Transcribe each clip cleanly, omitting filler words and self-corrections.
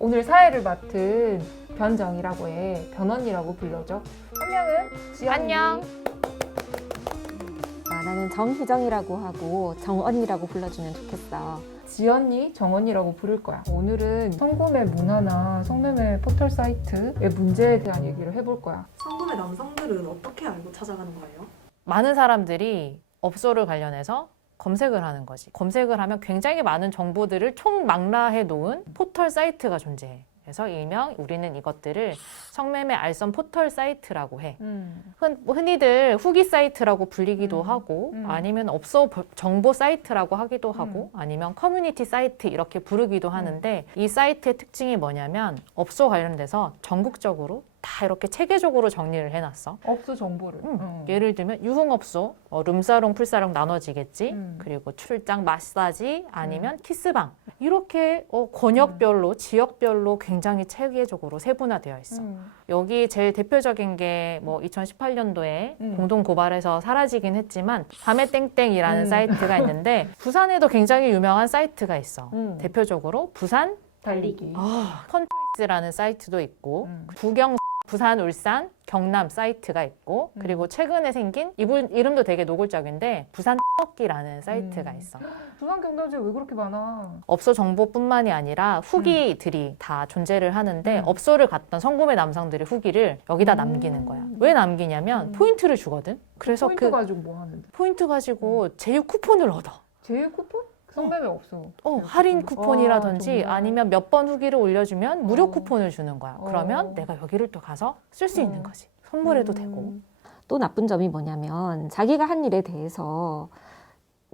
오늘 사회를 맡은 변정이라고 해. 변언니라고 불러줘. 한 명은 지연이. 안녕. 나는 정희정이라고 하고 정언니라고 불러주면 좋겠어. 지연이, 정언니라고 부를 거야. 오늘은 성구매 문화나 성매매 포털 사이트의 문제에 대한 얘기를 해볼 거야. 성구매 남성들은 어떻게 알고 찾아가는 거예요? 많은 사람들이 업소를 관련해서 검색을 하는 거지. 검색을 하면 굉장히 많은 정보들을 총망라해 놓은 포털 사이트가 존재해. 그래서 일명 우리는 이것들을 성매매 알선 포털 사이트라고 해. 흔히들 후기 사이트라고 불리기도 하고 아니면 업소 정보 사이트라고 하기도 하고 아니면 커뮤니티 사이트 이렇게 부르기도 하는데 이 사이트의 특징이 뭐냐면 업소 관련돼서 전국적으로 다 이렇게 체계적으로 정리를 해놨어. 업소 정보를. 예를 들면 유흥업소, 룸사롱, 풀사롱 나눠지겠지. 그리고 출장, 마사지 아니면 키스방 이렇게 권역별로, 지역별로 굉장히 체계적으로 세분화되어 있어. 여기 제일 대표적인 게 뭐 2018년도에 공동 고발해서 사라지긴 했지만 밤에 땡땡이라는 사이트가 있는데 부산에도 굉장히 유명한 사이트가 있어. 대표적으로 부산 달리기. 컨트리스라는 사이트도 있고 부경 부산, 울산, 경남 사이트가 있고 그리고 최근에 생긴 이름도 되게 노골적인데 부산 떡기라는 사이트가 있어. 부산 경남지에 왜 그렇게 많아? 업소 정보뿐만이 아니라 후기들이 다 존재를 하는데 업소를 갔던 성구매 남성들의 후기를 여기다 남기는 거야. 왜 남기냐면 포인트를 주거든. 그래서 포인트 가지고 뭐 하는데? 포인트 가지고 제휴 쿠폰을 얻어. 제휴 쿠폰? 성매매 없어. 할인 쿠폰이라든지 정말. 아니면 몇 번 후기를 올려주면 무료 쿠폰을 주는 거야. 그러면 내가 여기를 또 가서 쓸 수 있는 거지. 선물해도 되고. 또 나쁜 점이 뭐냐면 자기가 한 일에 대해서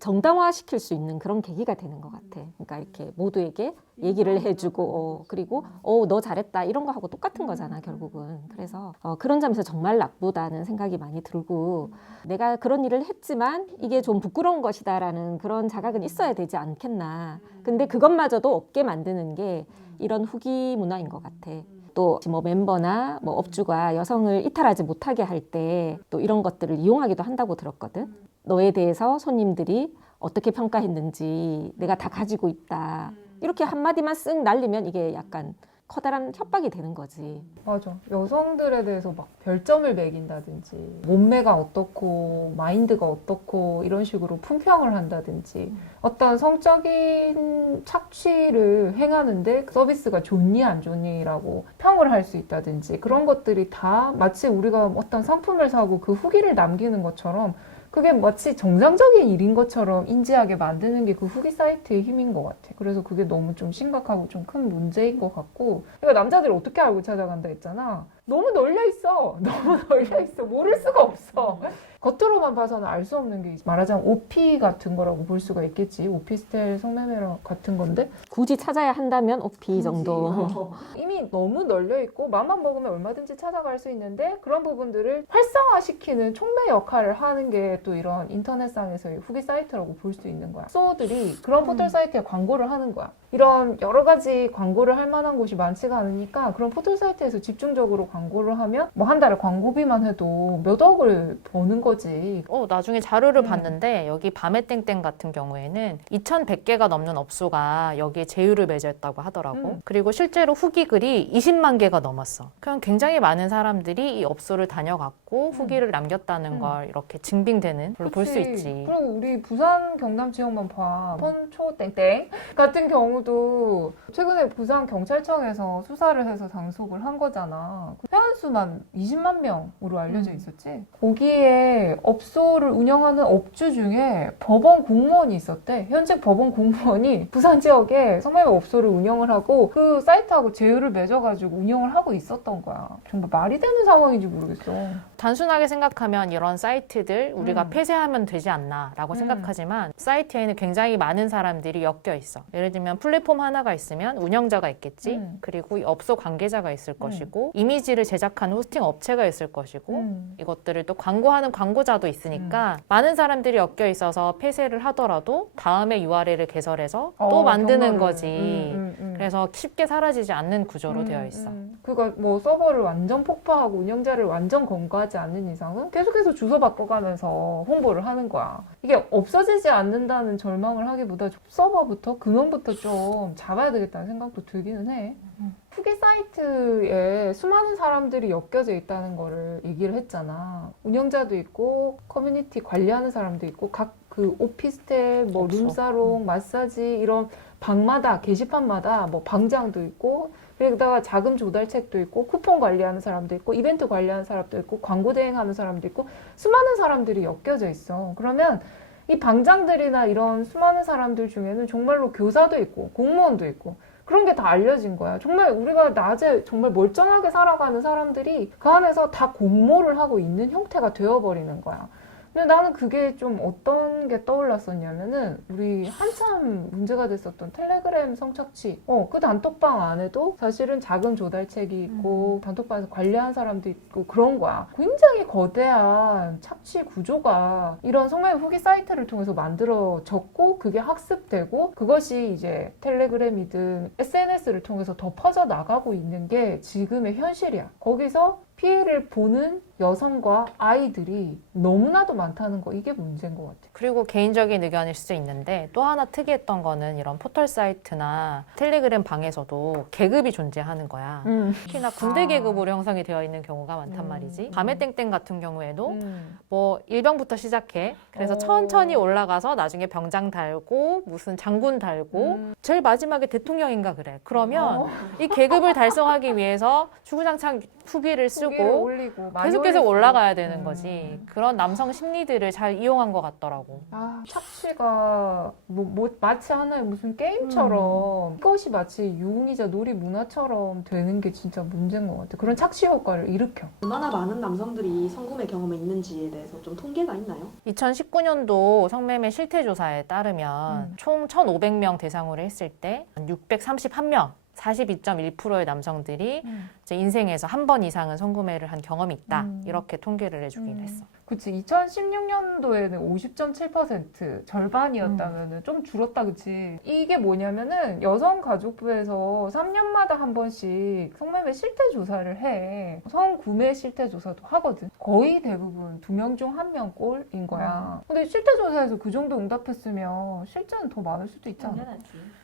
정당화시킬 수 있는 그런 계기가 되는 것 같아. 그러니까 이렇게 모두에게 얘기를 해주고 그리고 너 잘했다 이런 거 하고 똑같은 거잖아 결국은. 그래서 그런 점에서 정말 나쁘다는 생각이 많이 들고 내가 그런 일을 했지만 이게 좀 부끄러운 것이다라는 그런 자각은 있어야 되지 않겠나. 근데 그것마저도 없게 만드는 게 이런 후기 문화인 것 같아. 또 뭐 멤버나 뭐 업주가 여성을 이탈하지 못하게 할 때 또 이런 것들을 이용하기도 한다고 들었거든. 너에 대해서 손님들이 어떻게 평가했는지 내가 다 가지고 있다. 이렇게 한마디만 쓱 날리면 이게 약간 커다란 협박이 되는 거지. 맞아. 여성들에 대해서 막 별점을 매긴다든지 몸매가 어떻고 마인드가 어떻고 이런 식으로 품평을 한다든지 어떤 성적인 착취를 행하는데 서비스가 좋니 안 좋니라고 평을 할 수 있다든지 그런 것들이 다 마치 우리가 어떤 상품을 사고 그 후기를 남기는 것처럼 그게 마치 정상적인 일인 것처럼 인지하게 만드는 게 그 후기 사이트의 힘인 것 같아. 그래서 그게 너무 좀 심각하고 좀 큰 문제인 것 같고. 그러니까 남자들이 어떻게 알고 찾아간다 했잖아. 너무 널려 있어. 너무 널려 있어. 모를 수가 없어. 겉으로만 봐서는 알 수 없는 게 말하자면 OP 같은 거라고 볼 수가 있겠지. 오피스텔 성매매 같은 건데 굳이 찾아야 한다면 OP 정도. 이미 너무 널려 있고 맘만 먹으면 얼마든지 찾아갈 수 있는데 그런 부분들을 활성화시키는 촉매 역할을 하는 게 또 이런 인터넷상에서의 후기 사이트라고 볼 수 있는 거야. 소들이 그런 포털 사이트에 광고를 하는 거야. 이런 여러 가지 광고를 할 만한 곳이 많지가 않으니까 그런 포털 사이트에서 집중적으로 광고를 하면 뭐 한 달에 광고비만 해도 몇 억을 버는 거지. 나중에 자료를 봤는데 여기 밤에 땡땡 같은 경우에는 2,100개가 넘는 업소가 여기에 제휴를 맺었다고 하더라고. 그리고 실제로 후기 글이 20만 개가 넘었어. 그냥 굉장히 많은 사람들이 이 업소를 다녀갔고 후기를 남겼다는 걸 이렇게 증빙되는 걸로 볼 수 그치. 있지. 그리고 우리 부산 경남 지역만 봐. 선초 땡땡 같은 경우도 최근에 부산 경찰청에서 수사를 해서 단속을 한 거잖아. 회원수만 20만 명으로 알려져 있었지. 거기에 업소를 운영하는 업주 중에 법원 공무원이 있었대. 현직 법원 공무원이 부산 지역에 성매매 업소를 운영을 하고 그 사이트하고 제휴를 맺어가지고 운영을 하고 있었던 거야. 정말 말이 되는 상황인지 모르겠어. 단순하게 생각하면 이런 사이트들 우리가 폐쇄하면 되지 않나 라고 생각하지만 사이트에는 굉장히 많은 사람들이 엮여 있어. 예를 들면 플랫폼 하나가 있으면 운영자가 있겠지. 그리고 이 업소 관계자가 있을 것이고 이미지를 제작하는 호스팅 업체가 있을 것이고 이것들을 또 광고하는 광고자도 있으니까 많은 사람들이 엮여 있어서 폐쇄를 하더라도 다음에 URL을 개설해서 또 만드는 경로를. 거지. 그래서 쉽게 사라지지 않는 구조로 되어 있어. 그러니까 뭐 서버를 완전 폭파하고 운영자를 완전 검거하지 않는 이상은 계속해서 주소 바꿔가면서 홍보를 하는 거야. 이게 없어지지 않는다는 절망을 하기보다 서버부터 근원부터 좀 잡아야 되겠다는 생각도 들기는 해. 후기 사이트에 수많은 사람들이 엮여져 있다는 거를 얘기를 했잖아. 운영자도 있고 커뮤니티 관리하는 사람도 있고 각 그 오피스텔, 뭐 없어. 룸사롱, 마사지 이런 방마다 게시판마다 뭐 방장도 있고 그러다가 자금 조달책도 있고 쿠폰 관리하는 사람도 있고 이벤트 관리하는 사람도 있고 광고 대행하는 사람도 있고 수많은 사람들이 엮여져 있어. 그러면 이 방장들이나 이런 수많은 사람들 중에는 정말로 교사도 있고 공무원도 있고 그런 게 다 알려진 거야. 정말 우리가 낮에 정말 멀쩡하게 살아가는 사람들이 그 안에서 다 공모를 하고 있는 형태가 되어버리는 거야. 근데 나는 그게 좀 어떤 게 떠올랐었냐면은 우리 한참 문제가 됐었던 텔레그램 성착취 그 단톡방 안에도 사실은 자금 조달책이 있고 단톡방에서 관리하는 사람도 있고 그런 거야. 굉장히 거대한 착취 구조가 이런 성매매 후기 사이트를 통해서 만들어졌고 그게 학습되고 그것이 이제 텔레그램이든 SNS를 통해서 더 퍼져나가고 있는 게 지금의 현실이야. 거기서 피해를 보는 여성과 아이들이 너무나도 많다는 거 이게 문제인 것 같아요. 그리고 개인적인 의견일 수도 있는데 또 하나 특이했던 거는 이런 포털 사이트나 텔레그램 방에서도 계급이 존재하는 거야. 특히나 군대 아. 계급으로 형성이 되어 있는 경우가 많단 말이지. 밤의 땡땡 같은 경우에도 뭐 일병부터 시작해. 그래서 오. 천천히 올라가서 나중에 병장 달고 무슨 장군 달고 제일 마지막에 대통령인가 그래. 그러면 이 계급을 달성하기 위해서 주구장창 후기를 쓰고 올리고 많이 계속해서 올렸어. 올라가야 되는 거지. 그런 남성 심리들을 잘 이용한 것 같더라고. 아, 착취가 마치 하나의 무슨 게임처럼 이것이 마치 유흥이자 놀이 문화처럼 되는 게 진짜 문제인 것 같아. 그런 착취 효과를 일으켜. 얼마나 많은 남성들이 성구매 경험이 있는지에 대해서 좀 통계가 있나요? 2019년도 성매매 실태조사에 따르면 총 1,500명 대상으로 했을 때 631명, 42.1%의 남성들이 이제 인생에서 한 번 이상은 성구매를 한 경험이 있다. 이렇게 통계를 내주긴 했어. 그치. 2016년도에는 50.7% 절반이었다면은 좀 줄었다, 그치. 이게 뭐냐면은 여성가족부에서 3년마다 한 번씩 성매매 실태조사를 해. 성구매 실태조사도 하거든. 거의 대부분 2명 중 1명 꼴인 거야. 근데 실태조사에서 그 정도 응답했으면 실제는 더 많을 수도 있잖아.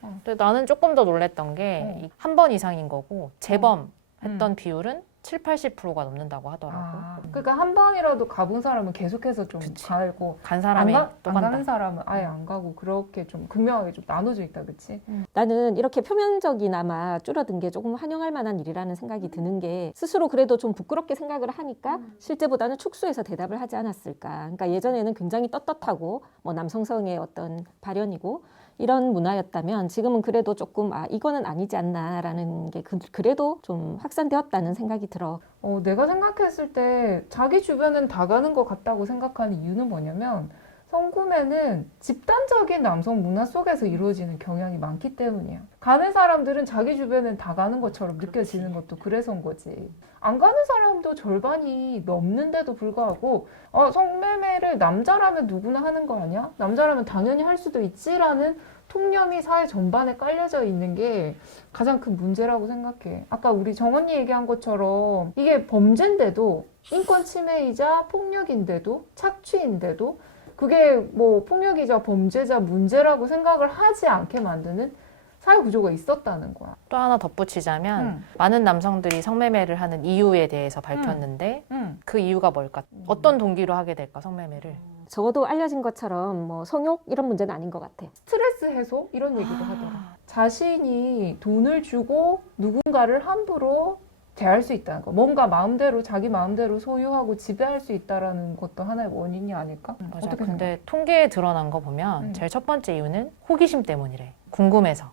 근데 나는 조금 더 놀랬던 게 한 번 이상인 거고 재범했던 비율은 70-80%가 넘는다고 하더라고. 그러니까 한 번이라도 가본 사람은 계속해서 좀 그치. 가고 간 사람이 또 안 간다. 가는 사람은 아예 안 가고 그렇게 좀 극명하게 좀 나눠져 있다, 그치? 나는 이렇게 표면적이나마 줄어든 게 조금 환영할 만한 일이라는 생각이 드는 게 스스로 그래도 좀 부끄럽게 생각을 하니까 실제보다는 축소해서 대답을 하지 않았을까. 그러니까 예전에는 굉장히 떳떳하고 뭐 남성성의 어떤 발현이고 이런 문화였다면 지금은 그래도 조금 이거는 아니지 않나라는 게 그래도 좀 확산되었다는 생각이 들어. 내가 생각했을 때 자기 주변은 다 가는 것 같다고 생각하는 이유는 뭐냐면 성구매는 집단적인 남성 문화 속에서 이루어지는 경향이 많기 때문이야. 가는 사람들은 자기 주변은 다 가는 것처럼 느껴지는 것도 그래서인 거지. 안 가는 사람도 절반이 넘는데도 불구하고 성매매를 남자라면 누구나 하는 거 아니야? 남자라면 당연히 할 수도 있지라는 통념이 사회 전반에 깔려져 있는 게 가장 큰 문제라고 생각해. 아까 우리 정언니 얘기한 것처럼 이게 범죄인데도 인권 침해이자 폭력인데도 착취인데도 그게 뭐 폭력이자 범죄자 문제라고 생각을 하지 않게 만드는 사회 구조가 있었다는 거야. 또 하나 덧붙이자면 많은 남성들이 성매매를 하는 이유에 대해서 밝혔는데 그 이유가 뭘까? 어떤 동기로 하게 될까, 성매매를? 적어도 알려진 것처럼 뭐 성욕 이런 문제는 아닌 것 같아. 스트레스 해소? 이런 얘기도 하더라. 자신이 돈을 주고 누군가를 함부로 대할 수 있다는 거. 뭔가 마음대로 자기 마음대로 소유하고 지배할 수 있다라는 것도 하나의 원인이 아닐까? 맞아. 어떻게 근데 통계에 드러난 거 보면 제일 첫 번째 이유는 호기심 때문이래. 궁금해서.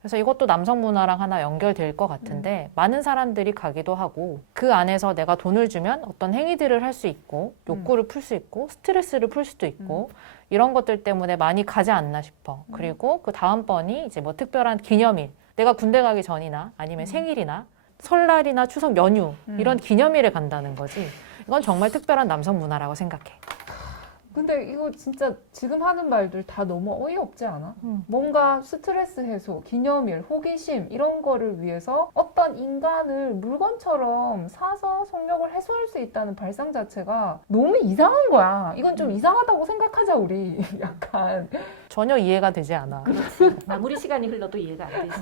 그래서 이것도 남성 문화랑 하나 연결될 것 같은데 많은 사람들이 가기도 하고 그 안에서 내가 돈을 주면 어떤 행위들을 할 수 있고 욕구를 풀 수 있고 스트레스를 풀 수도 있고 이런 것들 때문에 많이 가지 않나 싶어. 그리고 그 다음번이 이제 뭐 특별한 기념일, 내가 군대 가기 전이나 아니면 생일이나 설날이나 추석 연휴 이런 기념일에 간다는 거지. 이건 정말 특별한 남성 문화라고 생각해. 근데 이거 진짜 지금 하는 말들 다 너무 어이없지 않아? 음. 뭔가 스트레스 해소, 기념일, 호기심 이런 거를 위해서 어떤 인간을 물건처럼 사서 성욕을 해소할 수 있다는 발상 자체가 너무 이상한 거야. 이건 좀 이상하다고 생각하자 우리. 약간 전혀 이해가 되지 않아. 아무리 시간이 흘러도 이해가 안 되지.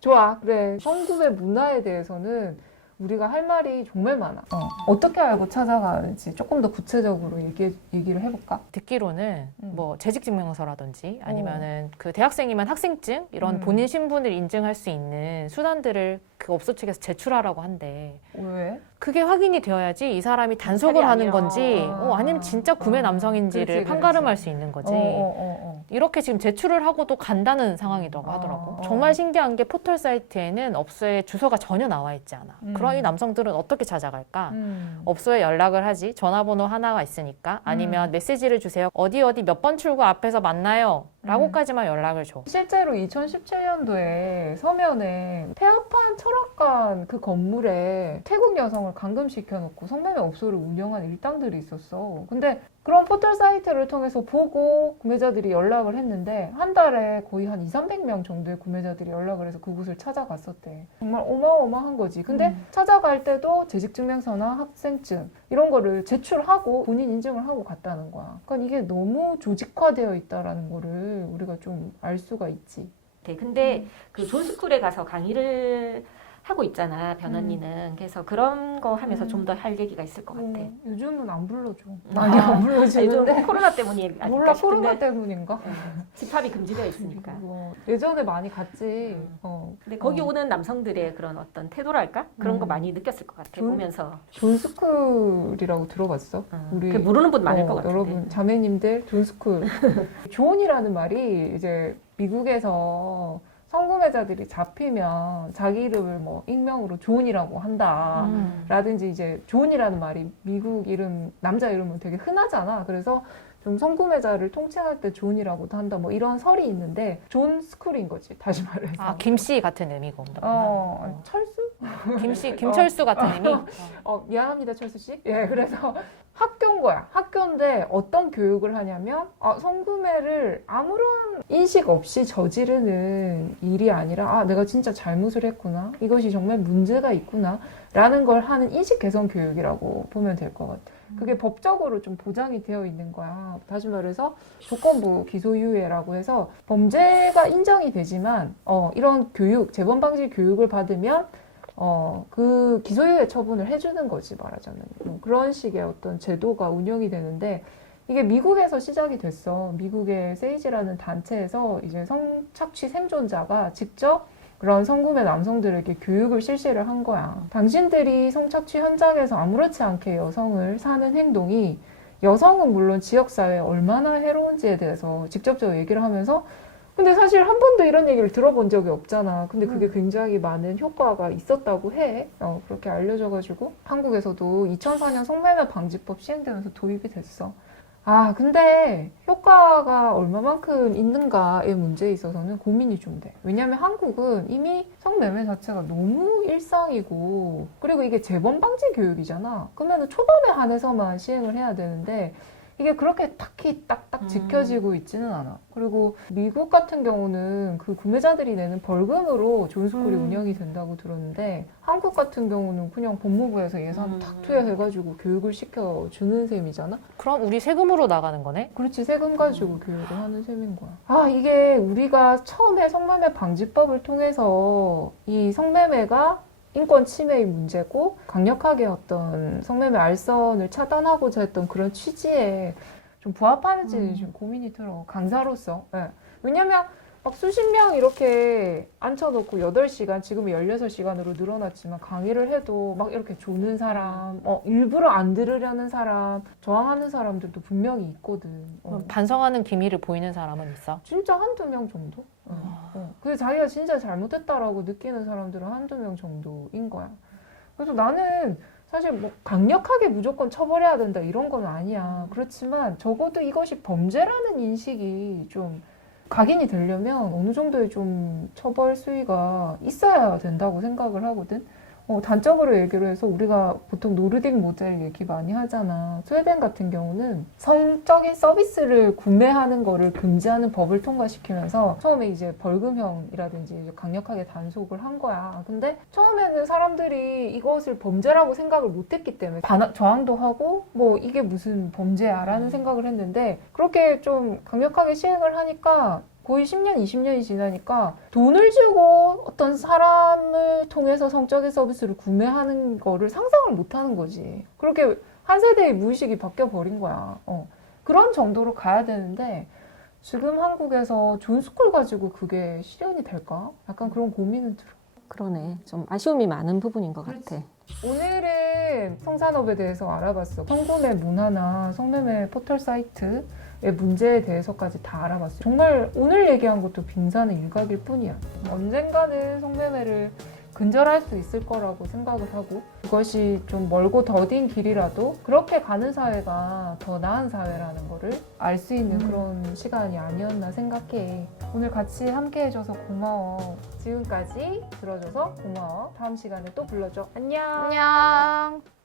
좋아. 그래. 성구매 문화에 대해서는 우리가 할 말이 정말 많아. 어떻게 알고 찾아가는지 조금 더 구체적으로 얘기를 해볼까? 듣기로는 음. 뭐 재직증명서라든지 아니면은 그 대학생이면 학생증 이런 본인 신분을 인증할 수 있는 수단들을 그 업소 측에서 제출하라고 한대. 왜? 그게 확인이 되어야지 이 사람이 단속을 하는 아니야. 건지 아니면 진짜 구매 남성인지를 그렇지, 판가름할 그렇지. 수 있는 거지. 어. 이렇게 지금 제출을 하고도 간다는 상황이라고 하더라고. 정말 신기한 게 포털 사이트에는 업소의 주소가 전혀 나와 있지 않아. 그럼 이 남성들은 어떻게 찾아갈까? 업소에 연락을 하지. 전화번호 하나가 있으니까. 아니면 메시지를 주세요. 어디 몇 번 출구 앞에서 만나요. 라고까지만 연락을 줘. 실제로 2017년도에 서면에 폐업한 철학관 그 건물에 태국 여성을 감금시켜놓고 성매매 업소를 운영한 일당들이 있었어. 근데 그런 포털 사이트를 통해서 보고 구매자들이 연락을 했는데 한 달에 거의 한 200~300명 정도의 구매자들이 연락을 해서 그곳을 찾아갔었대. 정말 어마어마한 거지. 근데 찾아갈 때도 재직증명서나 학생증 이런 거를 제출하고 본인 인증을 하고 갔다는 거야. 그러니까 이게 너무 조직화되어 있다라는 거를 우리가 좀 알 수가 있지. 네, 근데 그 존스쿨에 가서 강의를 하고 있잖아, 변언니는. 그래서 그런 거 하면서 좀 더 할 얘기가 있을 것 같아. 요즘은 안 불러줘. 많이 안 불러주는데. 요즘 코로나 때문이 아닐까 몰라, 싶은데 코로나 때문인가? 집합이 금지되어 있으니까. 예전에 많이 갔지. 근데 거기 오는 남성들의 그런 어떤 태도랄까? 그런 거 많이 느꼈을 것 같아, 보면서. 존스쿨이라고 들어봤어? 그 모르는 분 많을 것 같은데. 여러분, 자매님들, 존스쿨. 존이라는 말이 이제 미국에서 성구매자들이 잡히면 자기 이름을 뭐 익명으로 존이라고 한다. 라든지 이제 존이라는 말이 미국 이름, 남자 이름은 되게 흔하잖아. 그래서 좀 성구매자를 통칭할 때 존이라고도 한다. 뭐 이런 설이 있는데 존 스쿨인 거지. 다시 말해서. 아, 김씨 같은 의미가 온다. 철수? 김철수 같은 의미? 미안합니다, 철수 씨. 예, 그래서 학교인 거야. 학교인데 어떤 교육을 하냐면 성구매를 아무런 인식 없이 저지르는 일이 아니라 내가 진짜 잘못을 했구나. 이것이 정말 문제가 있구나. 라는 걸 하는 인식 개선 교육이라고 보면 될 것 같아. 그게 법적으로 좀 보장이 되어 있는 거야. 다시 말해서 조건부 기소유예라고 해서 범죄가 인정이 되지만 이런 교육, 재범 방지 교육을 받으면 그 기소유예 처분을 해주는 거지, 말하자면. 그런 식의 어떤 제도가 운영이 되는데 이게 미국에서 시작이 됐어. 미국의 세이지라는 단체에서 이제 성착취 생존자가 직접 그런 성구매 남성들에게 교육을 실시를 한 거야. 당신들이 성착취 현장에서 아무렇지 않게 여성을 사는 행동이 여성은 물론 지역사회에 얼마나 해로운지에 대해서 직접적으로 얘기를 하면서 근데 사실 한 번도 이런 얘기를 들어본 적이 없잖아. 근데 그게 굉장히 많은 효과가 있었다고 해. 그렇게 알려져가지고 한국에서도 2004년 성매매 방지법 시행되면서 도입이 됐어. 근데 효과가 얼마만큼 있는가의 문제에 있어서는 고민이 좀 돼. 왜냐면 한국은 이미 성매매 자체가 너무 일상이고 그리고 이게 재범 방지 교육이잖아. 그러면 초범에 한해서만 시행을 해야 되는데 이게 그렇게 딱히 딱딱 지켜지고 있지는 않아. 그리고 미국 같은 경우는 그 구매자들이 내는 벌금으로 존스쿨이 운영이 된다고 들었는데 한국 같은 경우는 그냥 법무부에서 예산 탁 투여해가지고 교육을 시켜주는 셈이잖아. 그럼 우리 세금으로 나가는 거네? 그렇지, 세금 가지고 교육을 하는 셈인 거야. 이게 우리가 처음에 성매매 방지법을 통해서 이 성매매가 인권 침해의 문제고 강력하게 어떤 성매매 알선을 차단하고자 했던 그런 취지에 좀 부합하는지 좀 고민이 들어. 강사로서. 네. 왜냐면 막 수십 명 이렇게 앉혀놓고 8시간, 지금은 16시간으로 늘어났지만 강의를 해도 막 이렇게 조는 사람, 일부러 안 들으려는 사람, 저항하는 사람들도 분명히 있거든. 반성하는 기미를 보이는 사람은 있어? 진짜 한두 명 정도? 그래서 자기가 진짜 잘못했다라고 느끼는 사람들은 한두 명 정도인 거야. 그래서 나는 사실 뭐 강력하게 무조건 처벌해야 된다 이런 건 아니야. 그렇지만 적어도 이것이 범죄라는 인식이 좀 각인이 되려면 어느 정도의 좀 처벌 수위가 있어야 된다고 생각을 하거든. 단적으로 얘기를 해서 우리가 보통 노르딕 모델 얘기 많이 하잖아. 스웨덴 같은 경우는 성적인 서비스를 구매하는 거를 금지하는 법을 통과시키면서 처음에 이제 벌금형이라든지 강력하게 단속을 한 거야. 근데 처음에는 사람들이 이것을 범죄라고 생각을 못했기 때문에 저항도 하고 뭐 이게 무슨 범죄야라는 생각을 했는데 그렇게 좀 강력하게 시행을 하니까 거의 10년, 20년이 지나니까 돈을 주고 어떤 사람을 통해서 성적인 서비스를 구매하는 거를 상상을 못 하는 거지. 그렇게 한 세대의 무의식이 바뀌어 버린 거야. 그런 정도로 가야 되는데 지금 한국에서 존스쿨 가지고 그게 실현이 될까? 약간 그런 고민은 들어. 그러네. 좀 아쉬움이 많은 부분인 것 그렇지. 같아. 오늘은 성산업에 대해서 알아봤어. 성구매 문화나 성매매 포털 사이트의 문제에 대해서까지 다 알아봤어. 정말 오늘 얘기한 것도 빙산의 일각일 뿐이야. 언젠가는 성매매를 근절할 수 있을 거라고 생각을 하고 그것이 좀 멀고 더딘 길이라도 그렇게 가는 사회가 더 나은 사회라는 거를 알 수 있는 그런 시간이 아니었나 생각해. 오늘 같이 함께 해줘서 고마워. 지금까지 들어줘서 고마워. 다음 시간에 또 불러줘. 안녕. 안녕.